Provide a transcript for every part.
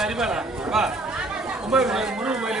அறிவாளா வா. ரொம்ப முருகன்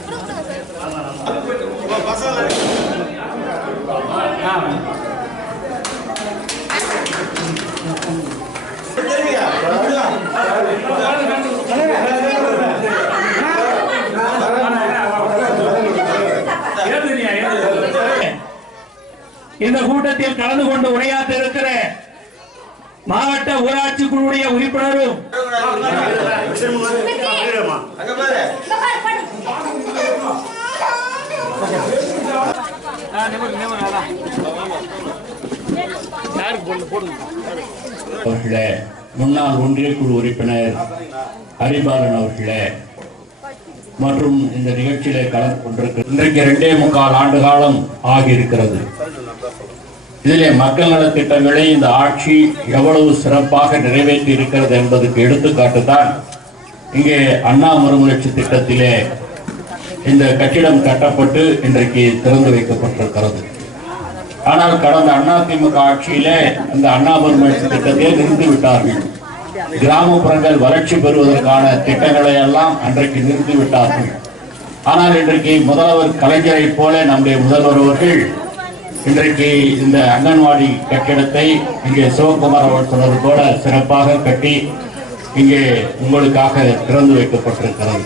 இந்த கூட்டத்தில் கலந்து கொண்டு உரையாற்ற இருக்கிற மாவட்ட ஊராட்சி குழுவுடைய உறுப்பினரும் முன்னாள் ஒன்றிய குழு உறுப்பினர் ஹரிபாலன் அவர்களே மற்றும் இந்த நிகழ்ச்சியில கலந்து கொண்டிருக்கிற இன்றைக்கு இரண்டே முக்கால் ஆண்டு காலம் ஆகியிருக்கிறது. இதிலே மக்கள் நலத் திட்டங்களை இந்த ஆட்சி எவ்வளவு சிறப்பாக நிறைவேற்றி இருக்கிறது என்பதற்கு எடுத்துக்காட்டு தான் இங்கே அண்ணா மறுமலர்ச்சி திட்டத்திலே இந்த கட்டிடம் கட்டப்பட்டு இன்றைக்கு திறந்து வைக்கப்பட்டிருக்கிறது. ஆனால் கடந்த அண்ணா திமுக ஆட்சியிலே இந்த அண்ணா மறுமலர்ச்சி திட்டத்தை நிறுத்தி விட்டார்கள். கிராமப்புறங்கள் வளர்ச்சி பெறுவதற்கான திட்டங்களை எல்லாம் அன்றைக்கு நிறுத்தி விட்டார்கள். ஆனால் இன்றைக்கு முதல்வர் கலைஞரை போல நம்முடைய முதல்வர் அவர்கள் இன்றைக்கு இந்த அங்கன்வாடி கட்டிடத்தை இங்கே சிவகுமார் அவர் சொன்னது போல சிறப்பாக கட்டி இங்கே உங்களுக்காக திறந்து வைக்கப்பட்டிருக்கிறது.